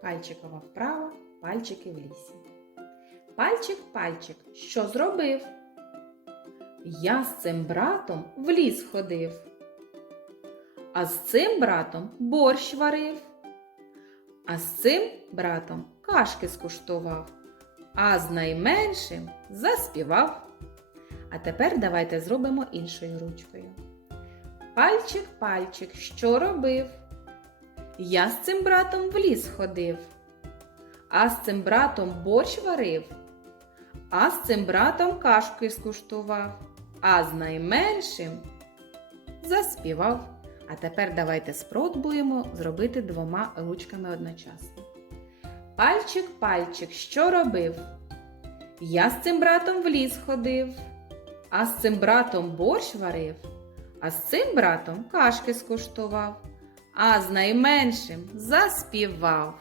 Пальчикова вправа, пальчики в лісі. Пальчик-пальчик, що зробив? Я з цим братом в ліс ходив. А з цим братом борщ варив. А з цим братом кашки скуштував, а з найменшим заспівав. А тепер давайте зробимо іншою ручкою. Пальчик-пальчик, що робив? Я з цим братом в ліс ходив, а з цим братом борщ варив, а з цим братом кашки скуштував, а з найменшим заспівав. А тепер давайте спробуємо зробити двома ручками одночасно. Пальчик, пальчик, що робив? Я з цим братом в ліс ходив, а з цим братом борщ варив, а з цим братом кашки скуштував а з найменшим заспівав.